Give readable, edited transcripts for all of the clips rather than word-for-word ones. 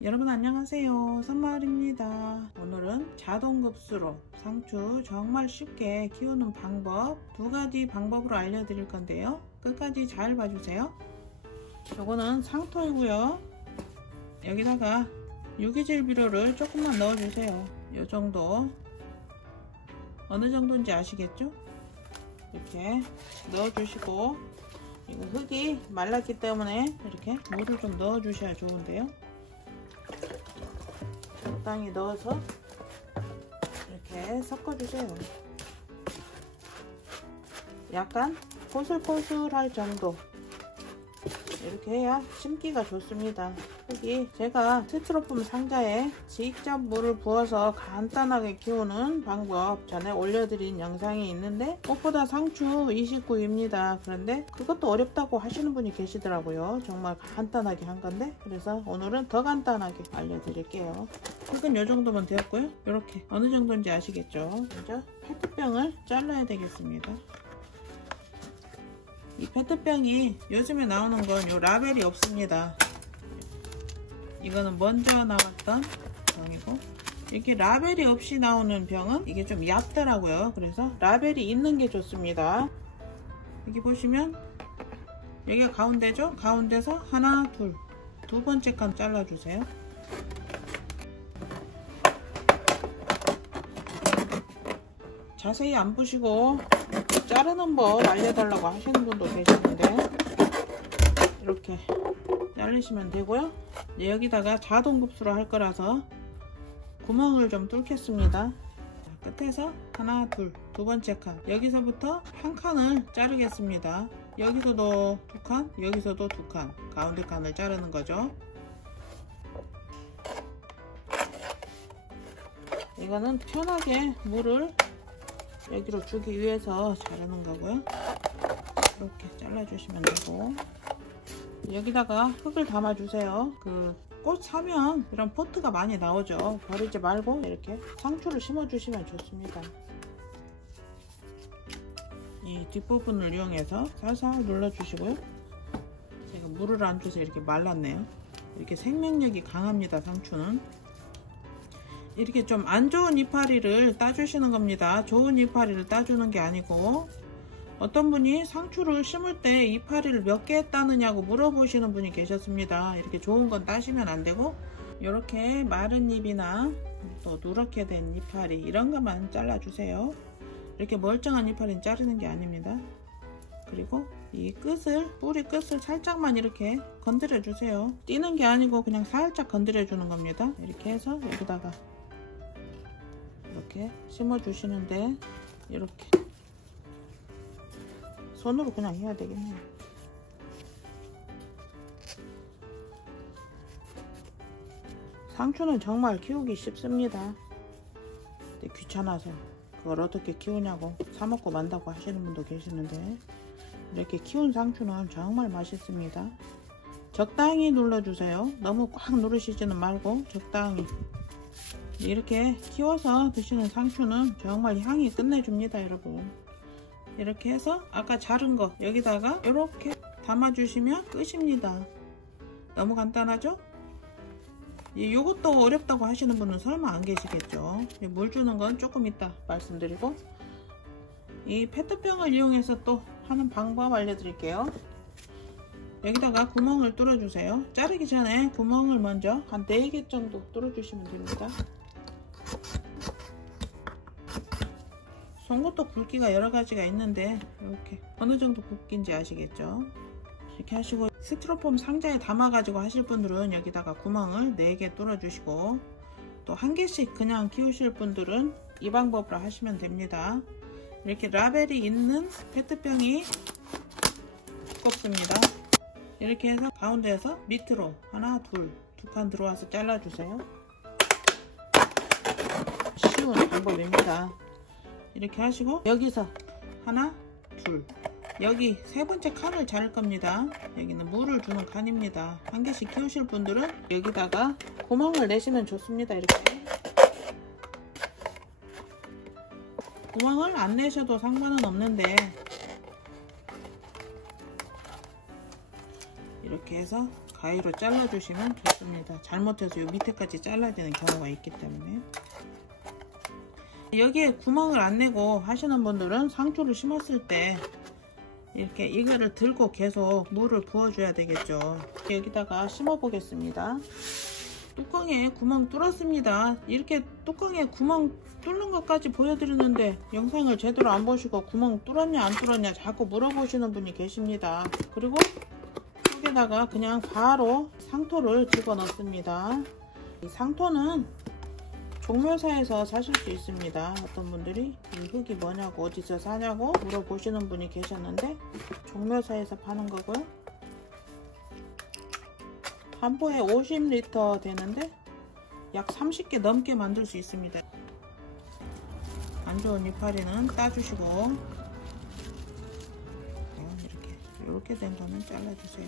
여러분 안녕하세요, 선마을입니다. 오늘은 자동급수로 상추 정말 쉽게 키우는 방법 두 가지 방법으로 알려드릴 건데요, 끝까지 잘 봐주세요. 요거는 상토이고요. 여기다가 유기질 비료를 조금만 넣어주세요. 요정도. 어느 정도인지 아시겠죠? 이렇게 넣어주시고, 이거 흙이 말랐기 때문에 이렇게 물을 좀 넣어주셔야 좋은데요, 적당히 넣어서 이렇게 섞어주세요. 약간 포슬포슬할 정도, 이렇게 해야 심기가 좋습니다. 여기 제가 스티로폼 상자에 직접 물을 부어서 간단하게 키우는 방법 전에 올려드린 영상이 있는데, 꽃보다 상추 29입니다. 그런데 그것도 어렵다고 하시는 분이 계시더라고요. 정말 간단하게 한 건데, 그래서 오늘은 더 간단하게 알려드릴게요. 흙은 이 정도면 되었고요. 이렇게 어느 정도인지 아시겠죠? 먼저 페트병을 잘라야 되겠습니다. 이 페트병이 요즘에 나오는 건 요 라벨이 없습니다. 이거는 먼저 나왔던 병이고, 이렇게 라벨이 없이 나오는 병은 이게 좀 얕더라고요. 그래서 라벨이 있는 게 좋습니다. 여기 보시면 여기가 가운데죠? 가운데서 하나, 둘, 두 번째 칸 잘라주세요. 자세히 안 보시고 자르는 법 알려달라고 하시는 분도 계시는데, 이렇게 자르시면 되고요. 여기다가 자동급수로 할 거라서 구멍을 좀 뚫겠습니다. 끝에서 하나, 둘, 두 번째 칸, 여기서부터 한 칸을 자르겠습니다. 여기서도 두 칸, 여기서도 두 칸, 가운데 칸을 자르는 거죠. 이거는 편하게 물을 여기로 주기 위해서 자르는 거고요. 이렇게 잘라주시면 되고, 여기다가 흙을 담아주세요. 꽃 사면 이런 포트가 많이 나오죠. 버리지 말고 이렇게 상추를 심어주시면 좋습니다. 이 뒷부분을 이용해서 살살 눌러주시고요. 제가 물을 안 줘서 이렇게 말랐네요. 이렇게 생명력이 강합니다, 상추는. 이렇게 좀 안 좋은 이파리를 따주시는 겁니다. 좋은 이파리를 따주는 게 아니고, 어떤 분이 상추를 심을 때 이파리를 몇 개 따느냐고 물어보시는 분이 계셨습니다. 이렇게 좋은 건 따시면 안 되고, 이렇게 마른 잎이나 또 누렇게 된 이파리 이런 것만 잘라주세요. 이렇게 멀쩡한 이파리는 자르는 게 아닙니다. 그리고 이 끝을, 뿌리 끝을 살짝만 이렇게 건드려 주세요. 띄는 게 아니고 그냥 살짝 건드려 주는 겁니다. 이렇게 해서 여기다가 이렇게 심어 주시는데, 이렇게 손으로 그냥 해야 되겠네요. 상추는 정말 키우기 쉽습니다. 근데 귀찮아서 그걸 어떻게 키우냐고 사 먹고 만다고 하시는 분도 계시는데, 이렇게 키운 상추는 정말 맛있습니다. 적당히 눌러주세요. 너무 꽉 누르시지는 말고 적당히. 이렇게 키워서 드시는 상추는 정말 향이 끝내줍니다, 여러분. 이렇게 해서 아까 자른 거 여기다가 이렇게 담아주시면 끝입니다. 너무 간단하죠? 이것도 어렵다고 하시는 분은 설마 안 계시겠죠. 물 주는 건 조금 이따 말씀드리고, 이 페트병을 이용해서 또 하는 방법 알려드릴게요. 여기다가 구멍을 뚫어주세요. 자르기 전에 구멍을 먼저 한 4개 정도 뚫어주시면 됩니다. 송곳도 굵기가 여러 가지가 있는데, 이렇게 어느 정도 굵기인지 아시겠죠? 이렇게 하시고, 스티로폼 상자에 담아 가지고 하실 분들은 여기다가 구멍을 4개 뚫어 주시고, 또 1개씩 그냥 키우실 분들은 이 방법으로 하시면 됩니다. 이렇게 라벨이 있는 페트병이 두껍습니다. 이렇게 해서 가운데에서 밑으로 하나, 둘, 두 칸 들어와서 잘라 주세요. 쉬운 방법입니다. 이렇게 하시고, 여기서 하나, 둘, 여기 세 번째 칸을 자를 겁니다. 여기는 물을 주는 칸입니다. 1개씩 키우실 분들은 여기다가 구멍을 내시면 좋습니다. 이렇게 구멍을 안 내셔도 상관은 없는데, 이렇게 해서 가위로 잘라주시면 좋습니다. 잘못해서 이 밑에까지 잘라야 되는 경우가 있기 때문에. 여기에 구멍을 안 내고 하시는 분들은 상추를 심었을 때 이렇게 이거를 들고 계속 물을 부어줘야 되겠죠. 여기다가 심어 보겠습니다. 뚜껑에 구멍 뚫었습니다. 이렇게 뚜껑에 구멍 뚫는 것까지 보여드리는데 영상을 제대로 안 보시고 구멍 뚫었냐 안 뚫었냐 자꾸 물어보시는 분이 계십니다. 그리고 여기다가 그냥 바로 상토를 집어 넣습니다. 이 상토는 종묘사에서 사실 수 있습니다. 어떤 분들이 이 흙이 뭐냐고 어디서 사냐고 물어보시는 분이 계셨는데 종묘사에서 파는 거고요. 한 포에 50리터 되는데 약 30개 넘게 만들 수 있습니다. 안 좋은 이파리는 따주시고 이렇게 된 거는 잘라주세요.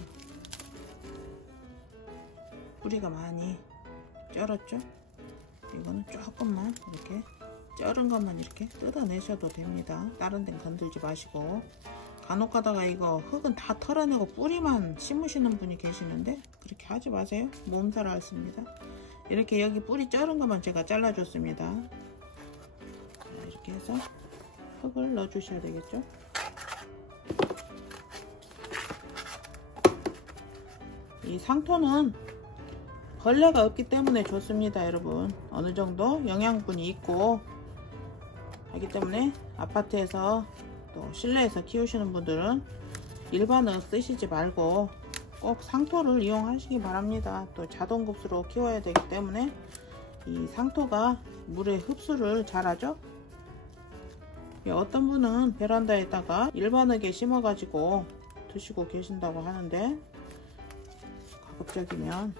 뿌리가 많이 쩔었죠? 이거는 조금만 이렇게 쩔은 것만 이렇게 뜯어내셔도 됩니다. 다른 데는 건들지 마시고. 간혹 가다가 이거 흙은 다 털어내고 뿌리만 심으시는 분이 계시는데 그렇게 하지 마세요. 몸살 앓습니다. 이렇게 여기 뿌리 쩔은 것만 제가 잘라줬습니다. 이렇게 해서 흙을 넣어주셔야 되겠죠. 이 상토는 벌레가 없기 때문에 좋습니다. 여러분 어느 정도 영양분이 있고 하기 때문에 아파트에서 또 실내에서 키우시는 분들은 일반흙 쓰시지 말고 꼭 상토를 이용하시기 바랍니다. 또 자동급수로 키워야 되기 때문에 이 상토가 물의 흡수를 잘하죠. 어떤 분은 베란다에다가 일반흙에 심어 가지고 드시고 계신다고 하는데 가급적이면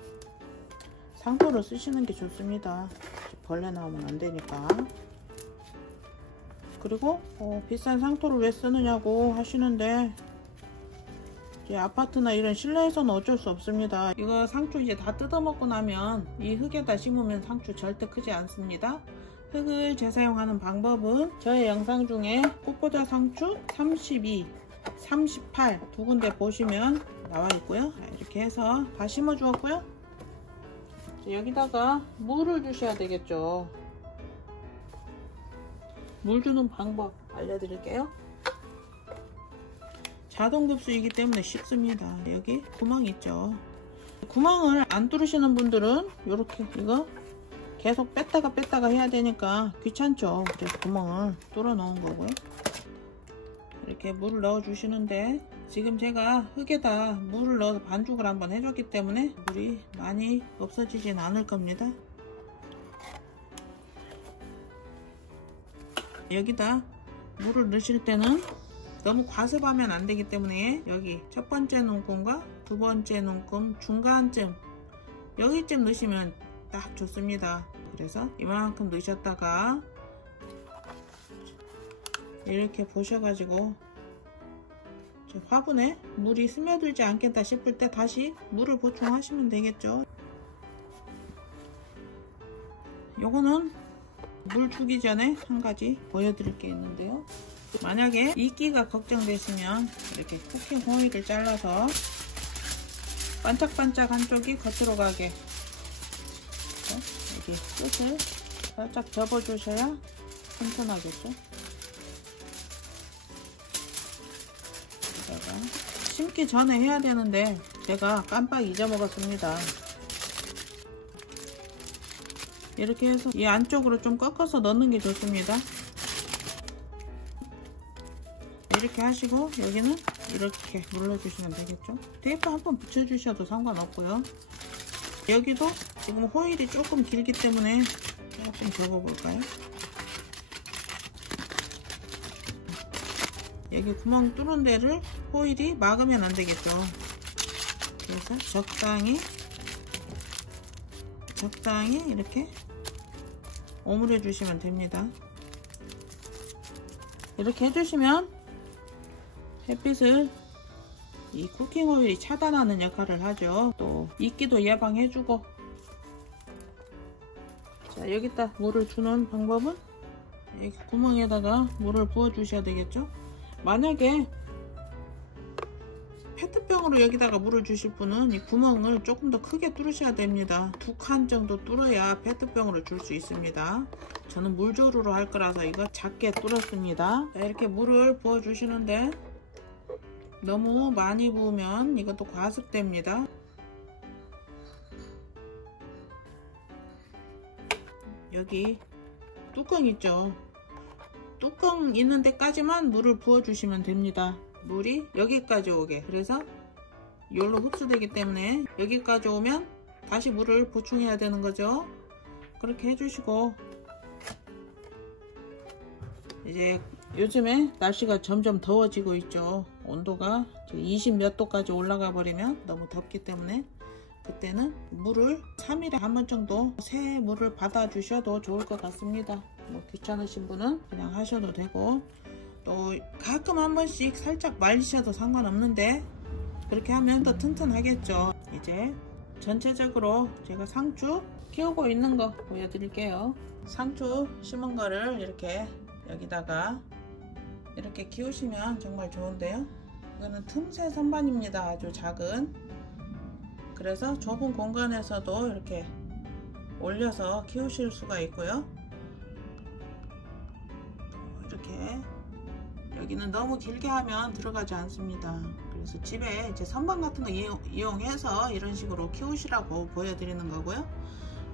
상토를 쓰시는 게 좋습니다. 벌레 나오면 안 되니까. 그리고 비싼 상토를 왜 쓰느냐고 하시는데 이제 아파트나 이런 실내에서는 어쩔 수 없습니다. 이거 상추 이제 다 뜯어먹고 나면 이 흙에다 심으면 상추 절대 크지 않습니다. 흙을 재사용하는 방법은 저의 영상 중에 꽃보자 상추 32, 38 두 군데 보시면 나와 있고요. 이렇게 해서 다 심어 주었고요. 여기다가 물을 주셔야 되겠죠. 물 주는 방법 알려드릴게요. 자동급수이기 때문에 쉽습니다. 여기 구멍 있죠. 구멍을 안 뚫으시는 분들은 이렇게 이거 계속 뺐다가 해야 되니까 귀찮죠. 그래서 구멍을 뚫어 놓은 거고요. 이렇게 물을 넣어 주시는데 지금 제가 흙에다 물을 넣어서 반죽을 한번 해줬기 때문에 물이 많이 없어지진 않을 겁니다. 여기다 물을 넣으실 때는 너무 과습하면 안 되기 때문에 여기 첫 번째 눈금과 두 번째 눈금 중간쯤 여기쯤 넣으시면 딱 좋습니다. 그래서 이만큼 넣으셨다가 이렇게 보셔가지고 화분에 물이 스며들지 않겠다 싶을 때 다시 물을 보충하시면 되겠죠. 요거는 물 주기 전에 한 가지 보여드릴 게 있는데요. 만약에 이끼가 걱정되시면 이렇게 쿠킹 호일을 잘라서 반짝반짝 한쪽이 겉으로 가게 여기 끝을 살짝 접어 주셔야 튼튼하겠죠. 여기다가 심기 전에 해야 되는데 제가 깜빡 잊어먹었습니다. 이렇게 해서 이 안쪽으로 좀 꺾어서 넣는 게 좋습니다. 이렇게 하시고 여기는 이렇게 눌러주시면 되겠죠. 테이프 한번 붙여주셔도 상관없고요. 여기도 지금 호일이 조금 길기 때문에 조금 접어볼까요? 여기 구멍 뚫은 데를 호일이 막으면 안 되겠죠. 그래서 적당히 이렇게 오므려 주시면 됩니다. 이렇게 해주시면 햇빛을 이 쿠킹 오일이 차단하는 역할을 하죠. 또 이끼도 예방해주고. 자, 여기다 물을 주는 방법은 여기 구멍에다가 물을 부어 주셔야 되겠죠. 만약에 페트병으로 여기다가 물을 주실 분은 이 구멍을 조금 더 크게 뚫으셔야 됩니다. 2칸 정도 뚫어야 페트병으로 줄 수 있습니다. 저는 물조루로 할 거라서 이거 작게 뚫었습니다. 자, 이렇게 물을 부어 주시는데 너무 많이 부으면 이것도 과습됩니다. 여기 뚜껑 있죠? 뚜껑 있는 데까지만 물을 부어 주시면 됩니다. 물이 여기까지 오게. 그래서 이걸로 흡수되기 때문에 여기까지 오면 다시 물을 보충해야 되는 거죠. 그렇게 해주시고, 이제 요즘에 날씨가 점점 더워지고 있죠. 온도가 20 몇 도까지 올라가 버리면 너무 덥기 때문에 그때는 물을 3일에 한 번 정도 새 물을 받아 주셔도 좋을 것 같습니다. 뭐 귀찮으신 분은 그냥 하셔도 되고, 또 가끔 한 번씩 살짝 말리셔도 상관없는데 그렇게 하면 더 튼튼하겠죠. 이제 전체적으로 제가 상추 키우고 있는 거 보여드릴게요. 상추 심은 거를 이렇게 여기다가 이렇게 키우시면 정말 좋은데요. 이거는 틈새 선반입니다. 아주 작은. 그래서 좁은 공간에서도 이렇게 올려서 키우실 수가 있고요. 이렇게 여기는 너무 길게 하면 들어가지 않습니다. 그래서 집에 이제 선반 같은 거 이용해서 이런 식으로 키우시라고 보여드리는 거고요.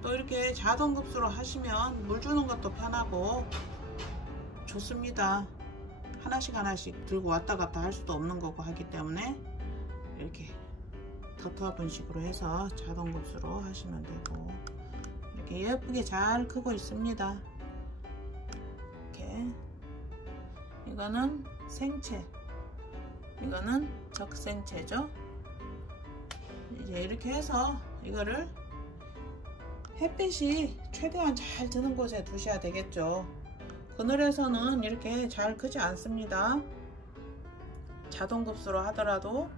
또 이렇게 자동급수로 하시면 물 주는 것도 편하고 좋습니다. 하나씩 들고 왔다 갔다 할 수도 없는 거고 하기 때문에 이렇게 터프분식으로 해서 자동급수로 하시면 되고, 이렇게 예쁘게 잘 크고 있습니다. 이렇게 이거는 생채, 이거는 적생채죠. 이제 이렇게 해서 이거를 햇빛이 최대한 잘 드는 곳에 두셔야 되겠죠. 그늘에서는 이렇게 잘 크지 않습니다. 자동급수로 하더라도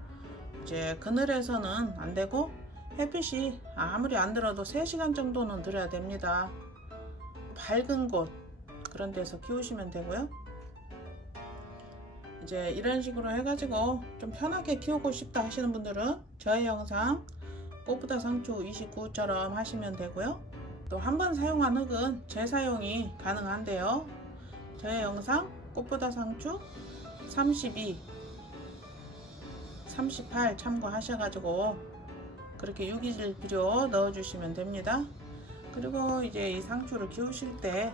이제 그늘에서는 안 되고 햇빛이 아무리 안 들어도 3시간 정도는 들어야 됩니다. 밝은 곳 그런 데서 키우시면 되고요. 이제 이런 식으로 해가지고 좀 편하게 키우고 싶다 하시는 분들은 저의 영상 꽃보다 상추 29처럼 하시면 되고요. 또 한 번 사용한 흙은 재사용이 가능한데요. 저의 영상 꽃보다 상추 32, 38 참고하셔가지고 그렇게 유기질 비료 넣어주시면 됩니다. 그리고 이제 이 상추를 키우실 때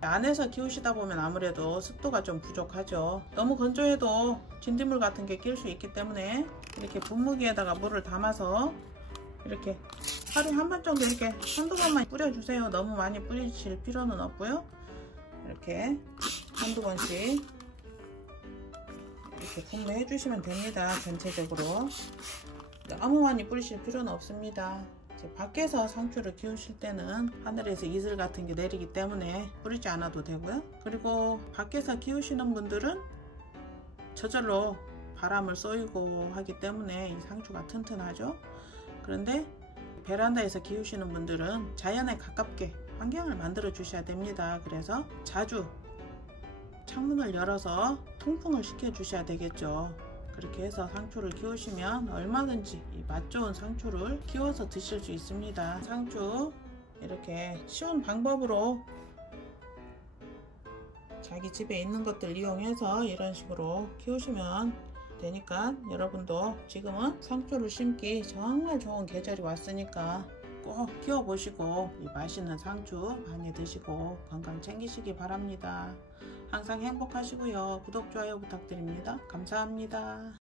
안에서 키우시다 보면 아무래도 습도가 좀 부족하죠. 너무 건조해도 진딧물 같은 게 낄 수 있기 때문에 이렇게 분무기에다가 물을 담아서 이렇게 하루에 한 번 정도 이렇게 한두 번만 뿌려주세요. 너무 많이 뿌리실 필요는 없고요. 이렇게 한두 번씩 이렇게 분무해 주시면 됩니다. 전체적으로 너무 많이 뿌리실 필요는 없습니다. 이제 밖에서 상추를 키우실 때는 하늘에서 이슬 같은 게 내리기 때문에 뿌리지 않아도 되고요. 그리고 밖에서 키우시는 분들은 저절로 바람을 쏘이고 하기 때문에 이 상추가 튼튼하죠. 그런데 베란다에서 키우시는 분들은 자연에 가깝게 환경을 만들어 주셔야 됩니다. 그래서 자주 창문을 열어서 통풍을 시켜 주셔야 되겠죠. 그렇게 해서 상추를 키우시면 얼마든지 이 맛 좋은 상추를 키워서 드실 수 있습니다. 상추 이렇게 쉬운 방법으로 자기 집에 있는 것들 이용해서 이런 식으로 키우시면 되니까 여러분도 지금은 상추를 심기 정말 좋은 계절이 왔으니까 꼭 키워보시고 이 맛있는 상추 많이 드시고 건강 챙기시기 바랍니다. 항상 행복하시고요. 구독, 좋아요 부탁드립니다. 감사합니다.